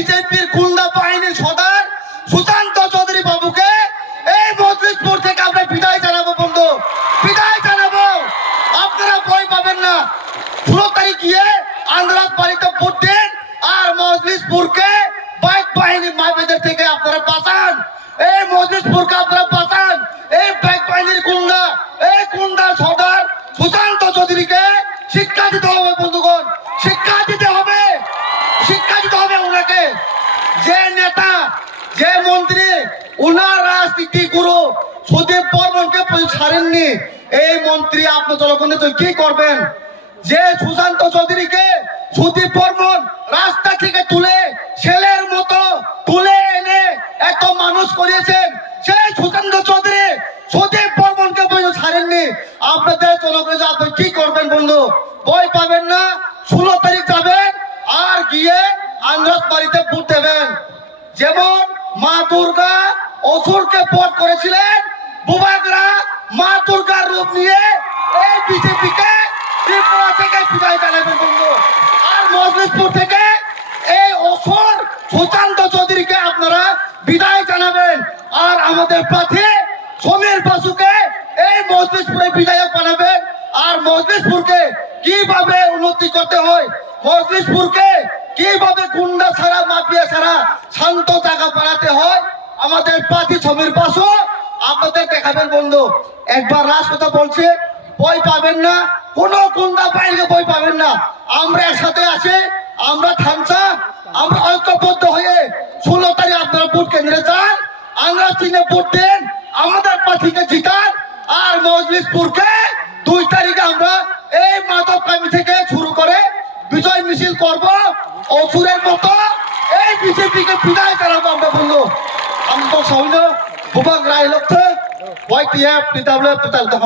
বিজেপির গুন্ডা বাহিনীর সর্দার সুশান্ত চৌধুরী বাবুকে এই মজলিসপুর থেকে আমরা বিদায় জানাবো বন্ধু, বিদায় জানাবো। আপনারা ভয় পাবেন না। 16 তারিখ গিয়ে আন্দ্রাস বাড়িতে ভোট দিন আর মজলিসপুরকে বাইক বাহিনীর মাইবেদের থেকে আপনারা বাঁচান। এই মজলিসপুরকে আপনারা বাঁচান। এই বাইক বাহিনীর গুন্ডা, এই গুন্ডা সর্দার সুশান্ত চৌধুরীকে শিক্ষা দিতে হবে বন্ধুগণ, শিক্ষা দিতে হবে, শিক্ষা দিতে হবে ওনাকে। যে নেতা, যে মন্ত্রী, উনার রাজনীতি গুরু সুদীপ বর্মনকে ছাড়েননি, এই মন্ত্রী আপনার জনগণের কি করবেন? যে সুশান্ত চৌধুরীকে সুদীপ বর্মন রাস্তা থেকে তুলে ছেলের মতো তুলে এনে এত মানুষ করিয়েছেন, সেই সুশান্ত চৌধুরী সুদীপ বর্মনকে ছাড়েননি। আপনাদের জনগণ আপনি কি করবেন বন্ধু? ভয় পাবেন না। 16 তারিখ যাবেন আর গিয়ে আন্দ্রাস বাড়িতে ভোট দেবেন। যেমন মা দুর্গা অসুরকে বধ করেছিলেন, বুবাগরা মা দুর্গার রূপ নিয়ে এই বিজেপিকে ত্রিপুরা থেকে বিদায় জানাবেন বন্ধু। আর মজলিসপুর থেকে এই অসুর সুশান্ত চৌধুরীকে আপনারা বিদায় জানাবেন। আর আমাদের প্রার্থী সমীর বাসুকে এই মজলিসপুরে বিধায়ক বানাবেন। আর মজলিসপুরকে কিভাবে উন্নতি করতে হয়, মজলিসপুরকে কিভাবে গুন্ডা ছাড়া মাফিয়া ছাড়া শান্ত জায়গা বানাতে হয়, আমাদের প্রার্থী সমীর বাসু আপনাদের দেখাবেন বন্ধু। একবার রাজ কথা বলছে, ভয় পাবেন না, কোন গুন্ডা বাইরে ভয় পাবেন না। আমরা একসাথে আছি, আমরা থামসা, আমরা ঐক্যবদ্ধ হয়ে 16 তারিখ আপনারা ভোট কেন্দ্রে যান, আমরা চিনে ভোট দেন, আমাদের প্রার্থীকে জিতান। আর মজলিসপুরকে 2 তারিখে আমরা এই মাদক কামি থেকে শুরু করে বিজয় মিছিল করব। অসুরের মতো এই বিজেপিকে বিদায় জানাবো আমরা বন্ধু। আমি তো সৈন্য বুবাং রায় লক্ষ্য YTF PWF total তো